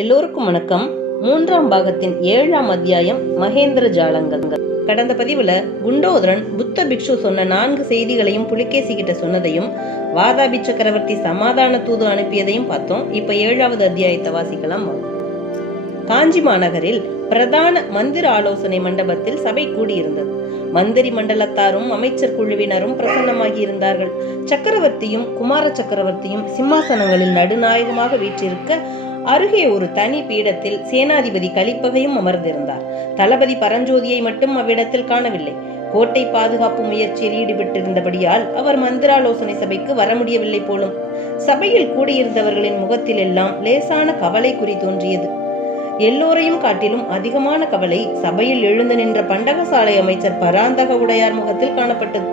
எல்லோருக்கும் வணக்கம். 3ஆம் பாகத்தின் 7ஆம் அத்தியாயம் மகேந்திர ஜாலங்கள். கடந்த பதிவுல குண்டோதரன் புத்த பிக்ஷு சொன்ன 4 செய்திகளையும் புலிகேசி கிட்ட சொன்னதையும் வாதாபி சக்கரவர்த்தி சமாதான தூது அனுப்பியதையும் பார்த்தோம். இப்ப 7வது அத்தியாயத்தை வாசிக்கலாம். காஞ்சி மாநகரில் பிரதான மந்திர ஆலோசனை மண்டபத்தில் சபை கூடியிருந்தது. மந்திரி மண்டலத்தாரும் அமைச்சர் குழுவினரும் பிரசன்னமாகி இருந்தார்கள். சக்கரவர்த்தியும் குமார சக்கரவர்த்தியும் சிம்மாசனங்களில் நடுநாயகமாக வீற்றிருக்க அருகே ஒரு தனி பீடத்தில் சேனாதிபதி கலிப்பகையும் அமர்ந்திருந்தார். தளபதி பரஞ்சோதியை மட்டும் அவ்விடத்தில் காணவில்லை. கோட்டை பாதுகாப்பு முயற்சியில் ஈடுபட்டிருந்தபடியால் அவர் மந்திராலோசனை சபைக்கு வர முடியவில்லை போலும். சபையில் கூடியிருந்தவர்களின் முகத்தில் எல்லாம் லேசான கவலை குறி தோன்றியது. எல்லோரையும் காட்டிலும் அதிகமான கவலை சபையில் எழுந்து நின்ற பண்டகசாலை அமைச்சர் பராந்தக உடையார் முகத்தில் காணப்பட்டது.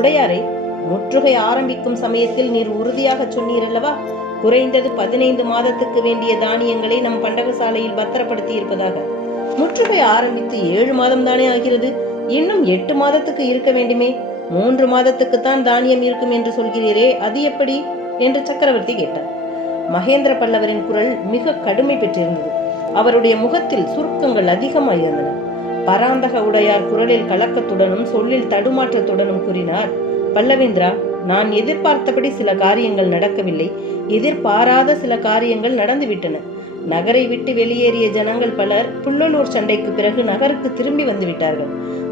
உடையாரை, முற்றுகை ஆரம்பிக்கும் சமயத்தில் நீர் உறுதியாக சொன்னீரல்லவா, குறைந்தது 15 மாதத்துக்கு வேண்டிய தானியங்களை நம் பண்டகசாலையில் பத்திரப்படுத்தி இருப்பதாக. முற்றுகை ஆரம்பித்து 7 மாதம் தானே ஆகிறது. இன்னும் 8 மாதத்துக்கு இருக்க வேண்டுமே. 3 மாதத்துக்குத்தான் தானியம் இருக்கும் என்று சொல்கிறீரே, அது எப்படி என்று சக்கரவர்த்தி கேட்டார். மகேந்திர பல்லவரின் குரல் மிக கடுமை பெற்றிருந்தது. அவருடைய முகத்தில் சுருக்கங்கள் அதிகமாயிருந்தன. பராந்தக உடையார் குரலில் கலக்கத்துடனும் சொல்லில் தடுமாற்றத்துடனும் கூறினார், பல்லவேந்திரா, நான் எதிர்பார்த்தபடி சில காரியங்கள் நடக்கவில்லை. எதிர்பாராத சில காரியங்கள் நடந்துவிட்டன. நகரை விட்டு வெளியேறிய ஜனங்கள் பலர் புல்லலூர் சண்டைக்கு பிறகு நகருக்கு திரும்பி வந்து விட்டார்கள்.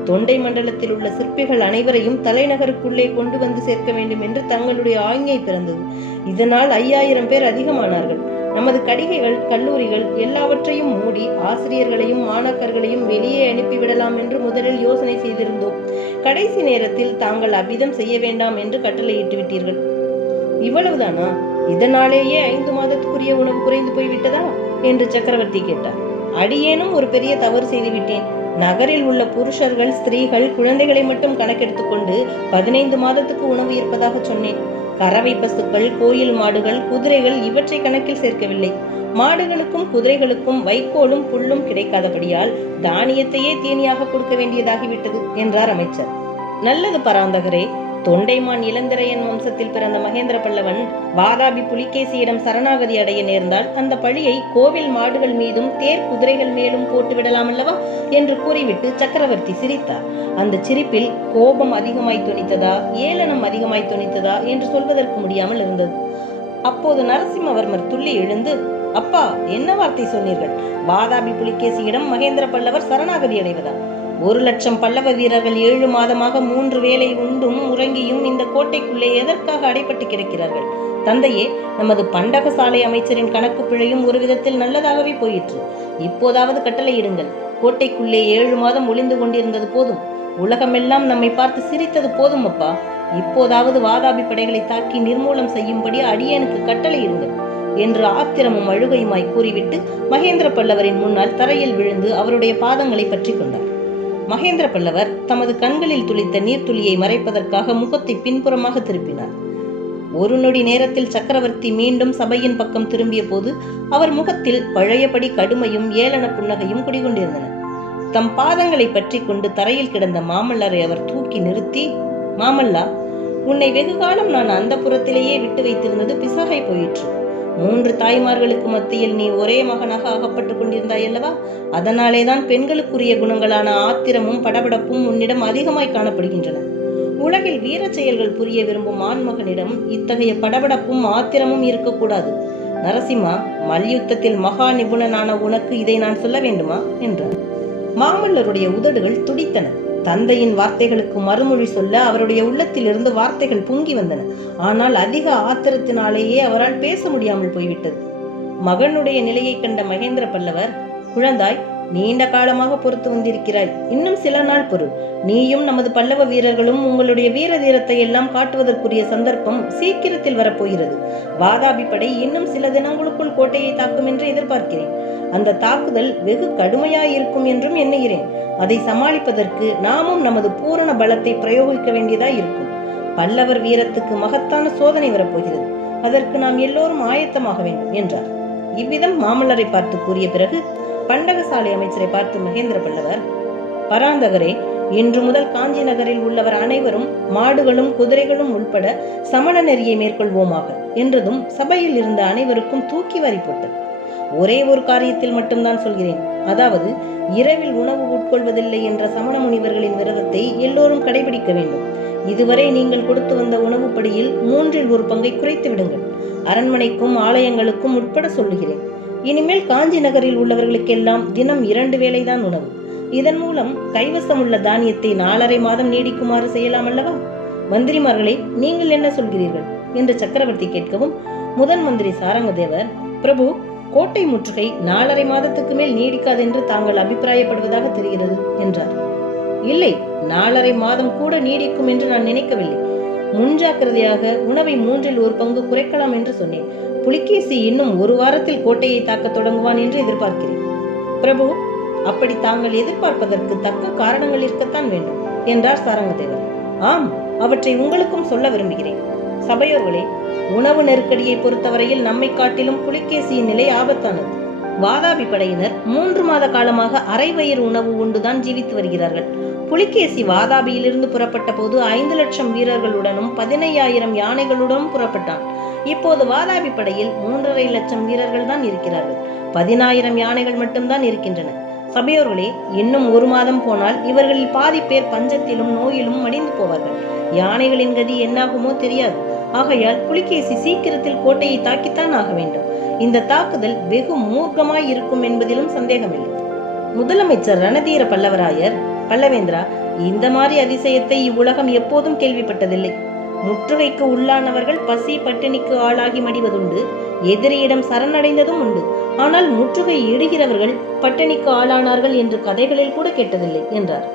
தொண்டை மண்டலத்தில் உள்ள சிற்பிகள் அனைவரையும் தலைநகருக்குள்ளே கொண்டு வந்து சேர்க்க வேண்டும் என்று தங்களுடைய ஆஞ்ஞை பிறந்தது. இதனால் 5000 பேர் அதிகமானார்கள். நமது கடிகைகள், கல்லூரிகள் எல்லாவற்றையும் மூடி ஆசிரியர்களையும் மாணாக்கர்களையும் வெளியே அனுப்பிவிடலாம் என்று முதலில் யோசனை செய்திருந்தோம். கடைசி நேரத்தில் தாங்கள் அவ்விதம் செய்ய வேண்டாம் என்று கட்டளையிட்டு விட்டீர்கள். இவ்வளவுதானா? இதனாலேயே 5 மாதத்துக்குரிய உணவு குறைந்து போய்விட்டதா என்று சக்கரவர்த்தி கேட்டார். அடியேனும் ஒரு பெரிய தவறு செய்துவிட்டேன். நகரில் உள்ள புருஷர்கள், ஸ்திரீகள், குழந்தைகளை மட்டும் கணக்கெடுத்துக்கொண்டு 15 மாதத்துக்கு உணவு இருப்பதாக சொன்னேன். கறவை பசுக்கள், கோயில் மாடுகள், குதிரைகள் இவற்றை கணக்கில் சேர்க்கவில்லை. மாடுகளுக்கும் குதிரைகளுக்கும் வைக்கோலும் புல்லும் கிடைக்காதபடியால் தானியத்தையே தீனியாக கொடுக்க வேண்டியதாகிவிட்டது என்றார் அமைச்சர். நல்லது பராந்தகரே. தொண்டைமான் இளந்திரையன் வம்சத்தில் பிறந்த மகேந்திர பல்லவன் வாதாபி புலிகேசியிடம் சரணாகதி அடைய நேர்ந்தால் அந்த பழியை கோவில் மாடுகள் மீதும் தேர் குதிரைகள் மேலும் போட்டு விடலாம் அல்லவா என்று கூறிவிட்டு சக்கரவர்த்தி சிரித்தார். அந்த சிரிப்பில் கோபம் அதிகமாய் துணித்ததா, ஏளனம் அதிகமாய் துணித்ததா என்று சொல்வதற்கு முடியாமல் இருந்தது. அப்போது நரசிம்மவர்மர் துள்ளி எழுந்து, அப்பா, என்ன வார்த்தை சொன்னீர்கள்? வாதாபி புலிகேசியிடம் மகேந்திர பல்லவர் சரணாகதி அடைவதா? 1,00,000 பல்லவ வீரர்கள் 7 மாதமாக 3 வேளை உண்டும் உறங்கியும் இந்த கோட்டைக்குள்ளே எதற்காக அடைப்பட்டு கிடக்கிறார்கள்? தந்தையே, நமது பண்டகசாலை அமைச்சரின் கணக்கு பிழையும் ஒரு விதத்தில் நல்லதாகவே போயிற்று. இப்போதாவது கட்டளையிடுங்கள். கோட்டைக்குள்ளே 7 மாதம் ஒளிந்து கொண்டிருந்தது போதும். உலகமெல்லாம் நம்மை பார்த்து சிரித்தது போதும் அப்பா. இப்போதாவது வாதாபி படைகளை தாக்கி நிர்மூலம் செய்யும்படி அடியேனுக்கு கட்டளையிடுங்கள் என்று ஆத்திரமும் அழுகையுமாய் கூறிவிட்டு மகேந்திர பல்லவரின் முன்னால் தரையில் விழுந்து அவருடைய பாதங்களை பற்றி கொண்டார். மகேந்திர பல்லவர் தமது கண்களில் துளித்த நீர்த்துளியை மறைப்பதற்காக முகத்தை பின்புறமாக திருப்பினார். ஒரு நொடி நேரத்தில் சக்கரவர்த்தி மீண்டும் சபையின் பக்கம் திரும்பிய போது அவர் முகத்தில் பழையபடி கடுமையும் ஏளன புன்னகையும் குடிகொண்டிருந்தன. தம் பாதங்களை பற்றி கொண்டு தரையில் கிடந்த மாமல்லரை அவர் தூக்கி நிறுத்தி, மாமல்லா, உன்னை வெகு காலம் நான் அந்த புறத்திலேயே விட்டு வைத்திருந்தது பிசகாய் போயிற்று. 3 தாய்மார்களுக்கு மத்தியில் நீ ஒரே மகனாக அகப்பட்டு கொண்டிருந்தாய் அல்லவா? அதனாலேதான் பெண்களுக்குரிய குணங்களான ஆத்திரமும் படபடப்பும் உன்னிடம் அதிகமாய் காணப்படுகின்றன. உலகில் வீர செயல்கள் புரிய விரும்பும் ஆண்மகனிடம் இத்தகைய படபடப்பும் ஆத்திரமும் இருக்கக்கூடாது. நரசிம்மா, மல்யுத்தத்தில் மகா நிபுணனான உனக்கு இதை நான் சொல்ல வேண்டுமா என்றார். மாமல்லருடைய உதடுகள் துடித்தன. தந்தையின் வார்த்தைகளுக்கு மறுமொழி சொல்ல அவருடைய உள்ளத்திலிருந்து வார்த்தைகள் பொங்கி வந்தன. ஆனால் அதிக ஆத்திரத்தினாலேயே அவரால் பேச முடியாமல் போய்விட்டது. மகனுடைய நிலையை கண்ட மகேந்திர பல்லவர், குழந்தாய், நீண்ட காலமாக பொறுத்து வந்திருக்கிறாய். இன்னும் சில நாள் பொறு. நீயும் நமது பல்லவ வீரர்களும் உங்களுடைய வீர தீரத்தை எல்லாம் காட்டுவதற்குரிய சந்தர்ப்பம் சீக்கிரத்தில் வரப்போகிறது. வாதாபி படை இன்னும் சில தினங்களுக்குள் கோட்டையை தாக்கும் என்று எதிர்பார்க்கிறேன். அந்த தாக்குதல் வெகு கடுமையாயிருக்கும் என்றும் எண்ணுகிறேன். அதை சமாளிப்பதற்கு நாமும் நமது பூரண பலத்தை பிரயோகிக்க வேண்டியதாய் இருக்கும். பல்லவர் வீரத்துக்கு மகத்தான சோதனை வரப்போகிறது. அதற்கு நாம் எல்லோரும் ஆயத்தமாக வேண்டும் என்றார். இவ்விதம் மாமல்லரை பார்த்து கூறிய பிறகு பண்டகசாலை அமைச்சரை பார்த்து மகேந்திர பல்லவர், பராந்தகரே, இன்று முதல் காஞ்சி நகரில் உள்ளவர் அனைவரும் மாடுகளும் குதிரைகளும் உள்பட சமண நெறியை மேற்கொள்வோமாக என்றதும் சபையில் இருந்த அனைவருக்கும் தூக்கி வாரி போட்டது. ஒரே ஒரு காரியத்தில் மட்டும்தான் சொல்கிறேன். அதாவது இரவில் உணவு உட்கொள்வதில்லை என்ற சமண முனிவர்களின் விரதத்தை எல்லோரும் கடைபிடிக்க வேண்டும். இதுவரை நீங்கள் கொடுத்து வந்த உணவுப்படியில் 1/3 பங்கை குறைத்து விடுங்கள். அரண்மனைக்கும் ஆலயங்களுக்கும் உட்பட சொல்லுகிறேன். இனிமேல் காஞ்சி நகரில் உள்ளவர்களுக்கெல்லாம் தினம் 2 வேளைதான் உணவு. இதன் மூலம் கைவசம் உள்ள தானியத்தை 4.5 மாதம் நீடிக்குமாறு செய்யலாம் அல்லவா? மந்திரிமார்களே, நீங்கள் என்ன சொல்கிறீர்கள் என்று சக்கரவர்த்தி கேட்கவும், முதன் மந்திரி சாரங்கதேவர், பிரபு, கோட்டை முற்றுகை 4.5 மாதத்துக்கு மேல் நீடிக்காதென்று தாங்கள் அபிப்பிராயப்படுவதாக தெரிகிறது என்றார். இல்லை, 4.5 மாதம் கூட நீடிக்கும் என்று நான் நினைக்கவில்லை. முன்ஜாக்கிரதையாக உணவை 1/3 பங்கு குறைக்கலாம் என்று சொன்னேன். புலிகேசி இன்னும் 1 வாரத்தில் கோட்டையை தாக்க தொடங்குவான் என்று எதிர்பார்க்கிறேன். பிரபு, அப்படி தாங்கள் எதிர்பார்ப்பதற்கு தக்க காரணங்கள் இருக்கத்தான் வேண்டும் என்றார் சாரங்கதேவர். ஆம், அவற்றை உங்களுக்கும் சொல்ல விரும்புகிறேன். சபையோர்களே, உணவு நெருக்கடியை பொறுத்தவரையில் நம்மை காட்டிலும் புலிகேசியின் நிலை ஆபத்தானது. வாதாபி படையினர் 3 மாத காலமாக அரை வயிறு உணவு உண்டுதான் ஜீவித்து வருகிறார்கள். புலிகேசி வாதாபியிலிருந்து புறப்பட்ட போது 5 லட்சம் வீரர்களுடனும் 15,000 யானைகளுடனும் புறப்பட்டான். இப்போது வாதாபி படையில் 3.5 லட்சம் வீரர்கள் தான் இருக்கிறார்கள். 10,000 யானைகள் மட்டும்தான் இருக்கின்றன. சபையோர்களே, இன்னும் 1 மாதம் போனால் இவர்களில் பாதி பேர் பஞ்சத்திலும் நோயிலும் மடிந்து போவார்கள். யானைகளின் கதி என்னாகுமோ தெரியாது. ஆகையால் புலிகேசி சீக்கிரத்தில் கோட்டையை தாக்கித்தான் ஆக வேண்டும். இந்த தாக்குதல் வெகு மூர்க்கமாய் இருக்கும் என்பதிலும் சந்தேகமில்லை. முதலமைச்சர் ரணதீர பல்லவராயர், பல்லவேந்திரா, இந்த மாதிரி அதிசயத்தை இவ்வுலகம் எப்போதும் கேள்விப்பட்டதில்லை. முற்றுகைக்கு உள்ளானவர்கள் பசி பட்டினிக்கு ஆளாகி மடிவதுண்டு, எதிரியிடம் சரணடைந்ததும் உண்டு. ஆனால் முற்றுகை இடுகிறவர்கள் பட்டினிக்கு ஆளானார்கள் என்று கதைகளில் கூட கேட்டதில்லை என்றார்.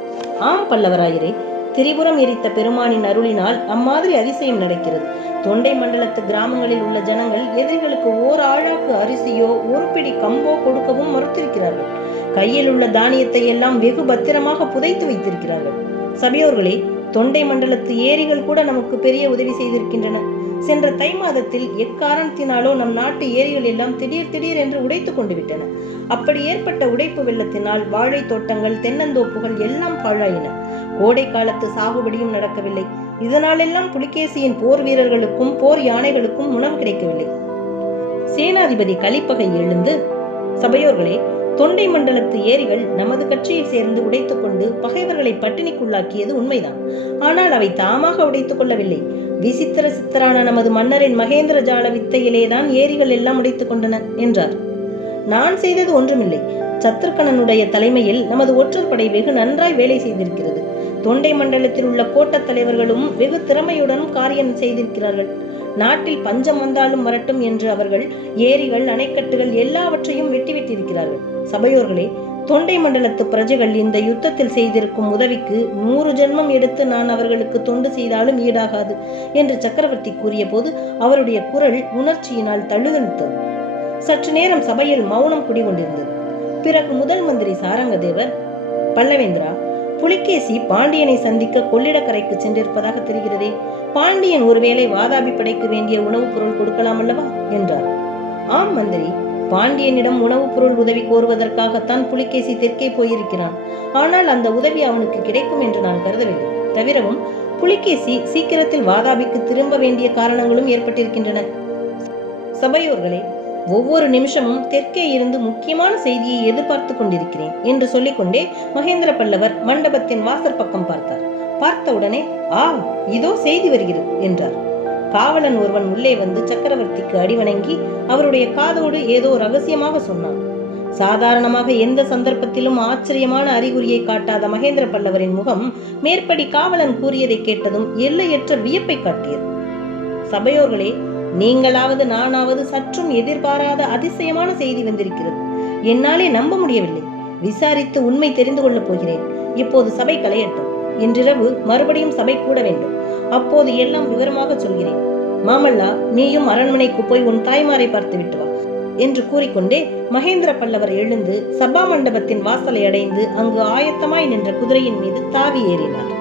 ஆம் பல்லவராயரே, திரிபுரம் எரித்த பெருமானின் அருளினால் அம்மாதிரி அதிசயம் நடக்கிறது. தொண்டை மண்டலத்து கிராமங்களில் உள்ள ஜனங்கள் எதிரிகளுக்கு 1 ஆழாக்கு அரிசியோ 1 பிடி கம்போ கொடுக்கவும் மறுத்திருக்கிறார்கள். கையில் உள்ள தானியத்தை எல்லாம் வெகு பத்திரமாக புதைத்து வைத்திருக்கிறார்கள். சபையோர்களே, தொண்டை மண்டலத்து ஏரிகள் கூட நமக்கு பெரிய உதவி செய்திருக்கின்றன. சென்ற தை மாதத்தில் எக்காரணத்தினாலோ நம் நாட்டு ஏரிகள் எல்லாம் திடீர் என்று உடைத்துக் கொண்டு விட்டன. அப்படி ஏற்பட்ட உடைப்பு வெள்ளத்தினால் வாழை தோட்டங்கள், தென்னந்தோப்புகள் எல்லாம் பாழாயின. கோடை காலத்து சாகுபடியும் நடக்கவில்லை. இதனாலெல்லாம் புலிகேசியின் போர் வீரர்களுக்கும் போர் யானைகளுக்கும் உணவு கிடைக்கவில்லை. சேனாதிபதி கலிப்பகை எழுந்து, சபையோர்களே, தொண்டை மண்டலத்து ஏரிகள் நமது கட்சியில் சேர்ந்து உடைத்துக் கொண்டு பகைவர்களை பட்டினிக்குள்ளாக்கியது உண்மைதான். ஆனால் அவை தாமாக உடைத்துக் கொள்ளவில்லை. விசித்திர சித்தரான நமது மன்னரின் மகேந்திர ஜால வித்தையிலேதான் ஏரிகள் எல்லாம் உடைத்துக் கொண்டன என்றார். நான் செய்தது ஒன்றுமில்லை. சத்ருக்கணனுடைய தலைமையில் நமது ஒற்றர் படை வெகு நன்றாய் வேலை செய்திருக்கிறது. தொண்டை மண்டலத்தில் உள்ள கோட்டத் தலைவர்களும் வெகு திறமையுடனும் காரியம் செய்திருக்கிறார்கள். நாட்டில் பஞ்சம் வந்தாலும் வரட்டும் என்று அவர்கள் ஏரிகள், அணைக்கட்டுகள் எல்லாவற்றையும் வெட்டிவிட்டிருக்கிறார்கள். சபையோர்களே, தொண்டை மண்டலத்து பிரஜைகள் இந்த யுத்தத்தில் செய்திருக்கும் உதவிக்கு 100 ஜென்மம் எடுத்து நான் அவர்களுக்கு தொண்டு செய்தாலும் ஈடாகாது என்று சக்கரவர்த்தி கூறிய போது அவருடைய குரல் உணர்ச்சியினால் தழுதழுத்தது. சற்று நேரம் சபையில் மௌனம் குடிகொண்டிருந்தது. பிறகு முதல் மந்திரி சாரங்கதேவர், பல்லவேந்திரா, புலிகேசி பாண்டியனை சந்திக்க கொள்ளிடக்கரைக்கு சென்றிருப்பதாக தெரிகிறதே. பாண்டியன் ஒருவேளை வாதாபி படைக்கு வேண்டிய உணவுப் பொருள் கொடுக்கலாம் அல்லவா என்றார். ஆம் மந்திரி, பாண்டியனிடம் உணவுப் பொருள் உதவி கோருவதற்காகத்தான் புலிகேசி தெற்கே போயிருக்கிறான். ஆனால் அந்த உதவி அவனுக்கு கிடைக்கும் என்று நான் கருதவில்லை. தவிரவும் புலிகேசி சீக்கிரத்தில் வாதாபிக்கு திரும்ப வேண்டிய காரணங்களும் ஏற்பட்டிருக்கின்றன. சபையோர்களே, ஒவ்வொரு நிமிஷமும் தெற்கே இருந்து முக்கியமான செய்தியை எதிர்பார்த்து கொண்டிருக்கிறேன் என்று சொல்லிக்கொண்டே மகேந்திர பல்லவர் மண்டபத்தின் வாசற் பக்கம் பார்த்தார். பார்த்தவுடனே, ஆ, இதோ செய்தி வருகிறது என்றார். காவலன் ஒருவன் உள்ளே வந்து சக்கரவர்த்திக்கு அடிவணங்கி அவருடைய காதோடு ஏதோ ரகசியமாக சொன்னான். சாதாரணமாக எந்த சந்தர்ப்பத்திலும் ஆச்சரியமான அறிகுறியை காட்டாத மகேந்திர பல்லவரின் முகம் மேற்படி காவலன் கூறியதை கேட்டதும் எல்லையற்ற வியப்பை காட்டியது. சபையோர்களே, நீங்களாவது நானாவது சற்றும் எதிர்பாராத அதிசயமான செய்தி வந்திருக்கிறது. என்னாலே நம்ப முடியவில்லை. விசாரித்து உண்மை தெரிந்து கொள்ளப் போகிறேன். இப்போது சபை கலையட்டும். இன்றிரவு மறுபடியும் சபை கூட வேண்டும். அப்போது எல்லாம் விவரமாக சொல்கிறேன். மாமல்லா, நீயும் அரண்மனைக்கு போய் உன் தாய்மாரை பார்த்து விட்டு வா என்று கூறிக்கொண்டே மகேந்திர பல்லவர் எழுந்து சபா மண்டபத்தின் வாசலை அடைந்து அங்கு ஆயத்தமாய் நின்ற குதிரையின் மீது தாவி ஏறினார்.